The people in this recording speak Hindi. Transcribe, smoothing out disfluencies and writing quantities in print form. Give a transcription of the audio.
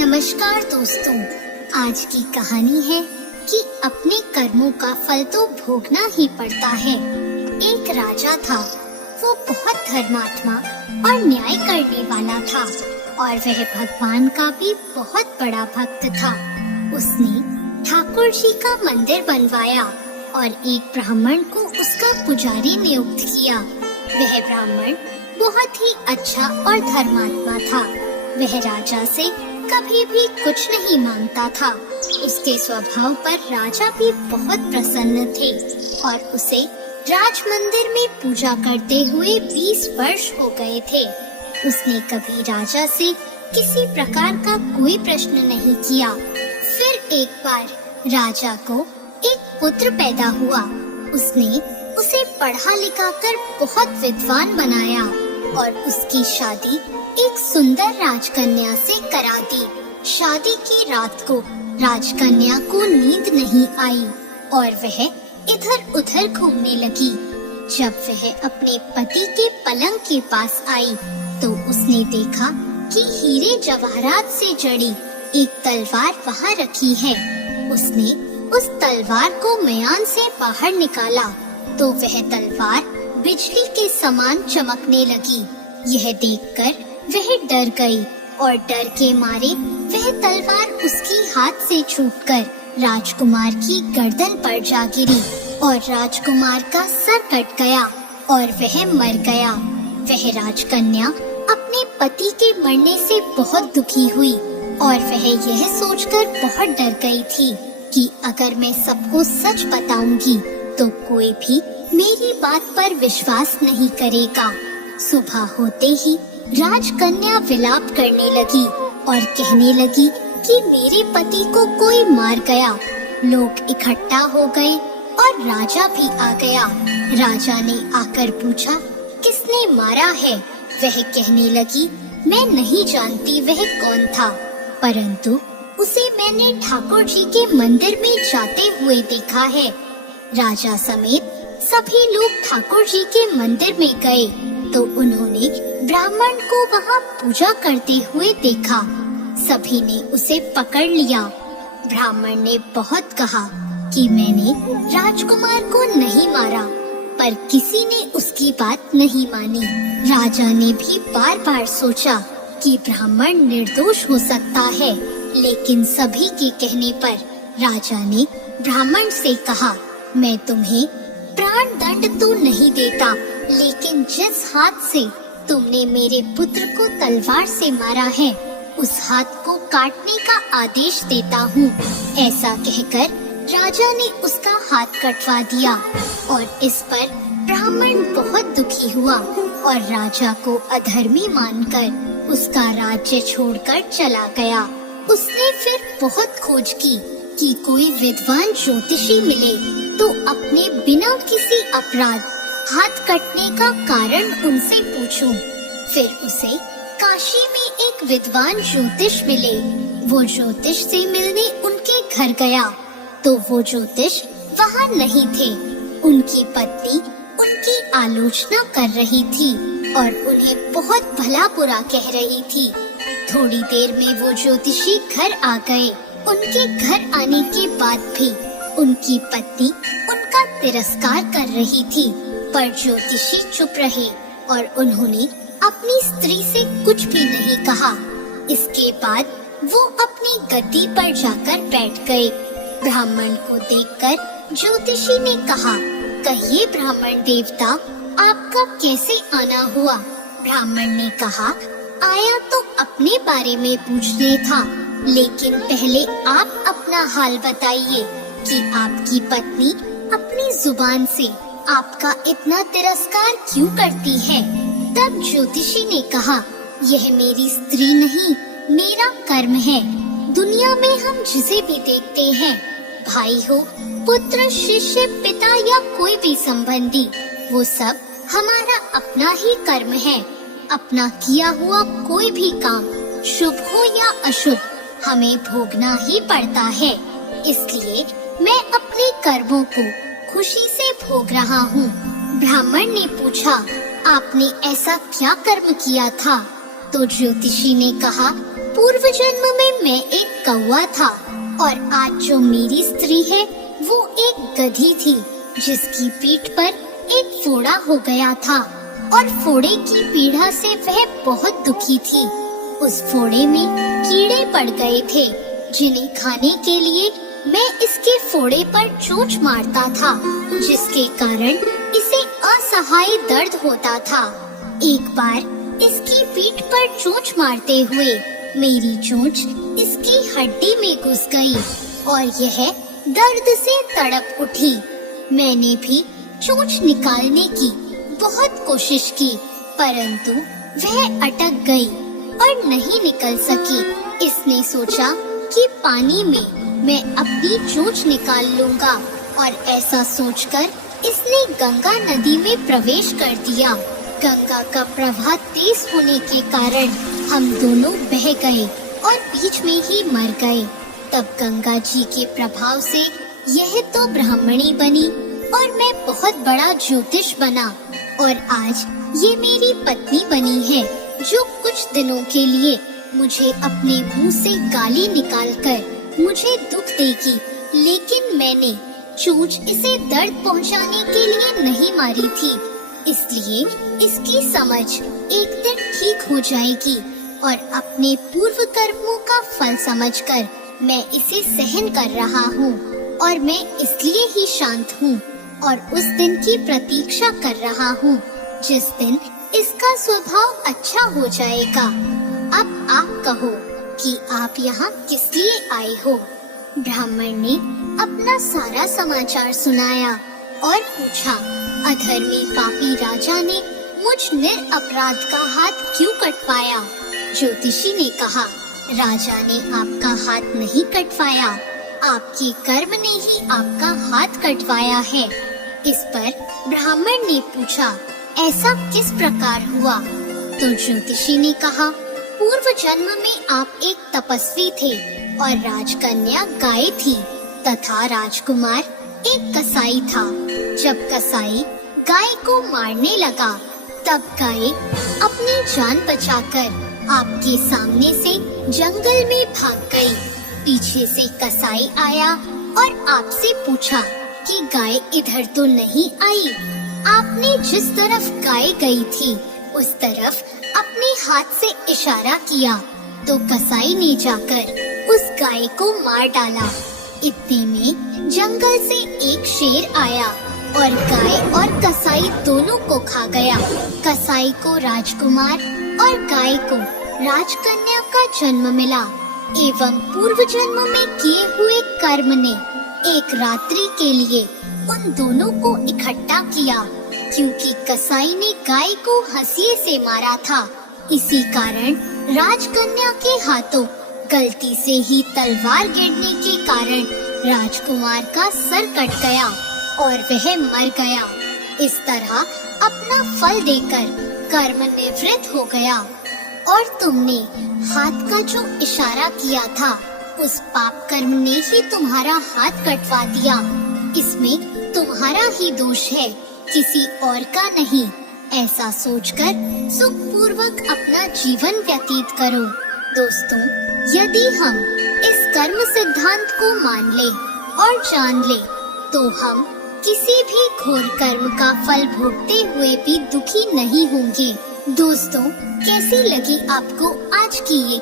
नमस्कार दोस्तों, आज की कहानी है कि अपने कर्मों का फल तो भोगना ही पड़ता है। एक राजा था, वो बहुत धर्मात्मा और न्याय करने वाला था और वह भगवान का भी बहुत बड़ा भक्त था। उसने ठाकुर जी का मंदिर बनवाया और एक ब्राह्मण को उसका पुजारी नियुक्त किया। वह ब्राह्मण बहुत ही अच्छा और धर्मात्मा था। वह राजा से कभी भी कुछ नहीं मांगता था। उसके स्वभाव पर राजा भी बहुत प्रसन्न थे और उसे राज मंदिर में पूजा करते हुए 20 वर्ष हो गए थे। उसने कभी राजा से किसी प्रकार का कोई प्रश्न नहीं किया। फिर एक बार राजा को एक पुत्र पैदा हुआ। उसने उसे पढ़ा लिखा कर बहुत विद्वान बनाया और उसकी शादी एक सुंदर राजकन्या से करा दी। शादी की रात को राजकन्या को नींद नहीं आई और वह इधर उधर घूमने लगी। जब वह अपने पति के पलंग के पास आई तो उसने देखा कि हीरे जवाहरात से जड़ी एक तलवार वहाँ रखी है। उसने उस तलवार को मयान से बाहर निकाला तो वह तलवार बिजली के समान चमकने लगी। यह देखकर वह डर गई और डर के मारे वह तलवार उसकी हाथ से छूटकर राजकुमार की गर्दन पर जा गिरी और राजकुमार का सर कट गया और वह मर गया। वह राजकन्या अपने पति के मरने से बहुत दुखी हुई और वह यह सोचकर बहुत डर गई थी कि अगर मैं सबको सच बताऊंगी तो कोई भी मेरी बात पर विश्वास नहीं करेगा। सुबह होते ही राजकन्या विलाप करने लगी और कहने लगी कि मेरे पति को कोई मार गया। लोग इकट्ठा हो गए और राजा भी आ गया। राजा ने आकर पूछा, किसने मारा है? वह कहने लगी, मैं नहीं जानती वह कौन था, परंतु उसे मैंने ठाकुर जी के मंदिर में जाते हुए देखा है। राजा समेत सभी लोग ठाकुर जी के मंदिर में गए तो उन्होंने ब्राह्मण को वहाँ पूजा करते हुए देखा। सभी ने उसे पकड़ लिया। ब्राह्मण ने बहुत कहा कि मैंने राजकुमार को नहीं मारा, पर किसी ने उसकी बात नहीं मानी। राजा ने भी बार बार सोचा कि ब्राह्मण निर्दोष हो सकता है, लेकिन सभी के कहने पर राजा ने ब्राह्मण से कहा, मैं तुम्हें प्राण दंड तो नहीं देता, लेकिन जिस हाथ से तुमने मेरे पुत्र को तलवार से मारा है उस हाथ को काटने का आदेश देता हूँ। ऐसा कहकर राजा ने उसका हाथ कटवा दिया और इस पर ब्राह्मण बहुत दुखी हुआ और राजा को अधर्मी मानकर उसका राज्य छोड़कर चला गया। उसने फिर बहुत खोज की कि कोई विद्वान ज्योतिषी मिले तो अपने बिना किसी अपराध हाथ कटने का कारण उनसे पूछूं। फिर उसे काशी में एक विद्वान ज्योतिष मिले। वो ज्योतिष से मिलने उनके घर गया तो वो ज्योतिष वहाँ नहीं थे। उनकी पत्नी उनकी आलोचना कर रही थी और उन्हें बहुत भला बुरा कह रही थी। थोड़ी देर में वो ज्योतिषी घर आ गए। उनके घर आने के बाद भी उनकी पत्नी उनका तिरस्कार कर रही थी, पर ज्योतिषी चुप रहे और उन्होंने अपनी स्त्री से कुछ भी नहीं कहा। इसके बाद वो अपनी गद्दी पर जाकर बैठ गए। ब्राह्मण को देखकर ज्योतिषी ने कहा, कहिए ब्राह्मण देवता, आपका कैसे आना हुआ? ब्राह्मण ने कहा, आया तो अपने बारे में पूछने था, लेकिन पहले आप अपना हाल बताइए कि आपकी पत्नी अपनी जुबान से आपका इतना तिरस्कार क्यों करती है? तब ज्योतिषी ने कहा, यह मेरी स्त्री नहीं, मेरा कर्म है। दुनिया में हम जिसे भी देखते हैं, भाई हो, पुत्र, शिष्य, पिता या कोई भी संबंधी, वो सब हमारा अपना ही कर्म है। अपना किया हुआ कोई भी काम, शुभ हो या अशुभ, हमें भोगना ही पड़ता है। इसलिए मैं अपने कर्मों को खुशी से भोग रहा हूँ। ब्राह्मण ने पूछा, आपने ऐसा क्या कर्म किया था? तो ज्योतिषी ने कहा, पूर्व जन्म में मैं एक कौवा था और आज जो मेरी स्त्री है वो एक गधी थी जिसकी पीठ पर एक फोड़ा हो गया था और फोड़े की पीड़ा से वह बहुत दुखी थी। उस फोड़े में कीड़े पड़ गए थे जिन्हें खाने के लिए मैं इसके फोड़े पर चोंच मारता था, जिसके कारण इसे असहाय दर्द होता था। एक बार इसकी पीठ पर चोंच मारते हुए मेरी चोंच इसकी हड्डी में घुस गई और यह दर्द से तड़प उठी। मैंने भी चोंच निकालने की बहुत कोशिश की, परंतु वह अटक गई और नहीं निकल सकी। इसने सोचा कि पानी में मैं अपनी चोंच निकाल लूंगा और ऐसा सोचकर इसने गंगा नदी में प्रवेश कर दिया। गंगा का प्रवाह तेज होने के कारण हम दोनों बह गए और बीच में ही मर गए। तब गंगा जी के प्रभाव से यह तो ब्राह्मणी बनी और मैं बहुत बड़ा ज्योतिष बना और आज ये मेरी पत्नी बनी है, जो कुछ दिनों के लिए मुझे अपने मुंह से गाली निकालकर मुझे दुख देगी। लेकिन मैंने चोंच इसे दर्द पहुंचाने के लिए नहीं मारी थी, इसलिए इसकी समझ एक दिन ठीक हो जाएगी और अपने पूर्व कर्मों का फल समझकर मैं इसे सहन कर रहा हूँ और मैं इसलिए ही शांत हूँ और उस दिन की प्रतीक्षा कर रहा हूँ जिस दिन इसका स्वभाव अच्छा हो जाएगा। अब आप कहो कि आप यहाँ किस लिए आए हो? ब्राह्मण ने अपना सारा समाचार सुनाया और पूछा, अधर्मी पापी राजा ने मुझ निरपराध का हाथ क्यों कटवाया? ज्योतिषी ने कहा, राजा ने आपका हाथ नहीं कटवाया, आपके कर्म ने ही आपका हाथ कटवाया है। इस पर ब्राह्मण ने पूछा, ऐसा किस प्रकार हुआ? तो ज्योतिषी ने कहा, पूर्व जन्म में आप एक तपस्वी थे और राजकन्या गाय थी तथा राजकुमार एक कसाई था। जब कसाई गाय को मारने लगा तब गाय अपनी जान बचाकर आपके सामने से जंगल में भाग गई। पीछे से कसाई आया और आपसे पूछा कि गाय इधर तो नहीं आई। आपने जिस तरफ गाय गई थी उस तरफ अपने हाथ से इशारा किया तो कसाई ने जाकर उस गाय को मार डाला। इतने में जंगल से एक शेर आया और गाय और कसाई दोनों को खा गया। कसाई को राजकुमार और गाय को राजकन्या का जन्म मिला एवं पूर्व जन्म में किए हुए कर्म ने एक रात्रि के लिए उन दोनों को इकट्ठा किया। क्योंकि कसाई ने गाय को हंसिए से मारा था, इसी कारण राजकन्या के हाथों गलती से ही तलवार गिरने के कारण राजकुमार का सर कट गया और वह मर गया। इस तरह अपना फल देकर कर्म निवृत्त हो गया। और तुमने हाथ का जो इशारा किया था उस पाप कर्म ने ही तुम्हारा हाथ कटवा दिया। इसमें तुम्हारा ही दोष है, किसी और का नहीं। ऐसा सोचकर सुखपूर्वक अपना जीवन व्यतीत करो। दोस्तों, यदि हम इस कर्म सिद्धांत को मान ले और जान ले तो हम किसी भी घोर कर्म का फल भोगते हुए भी दुखी नहीं होंगे। दोस्तों, कैसी लगी आपको आज की ये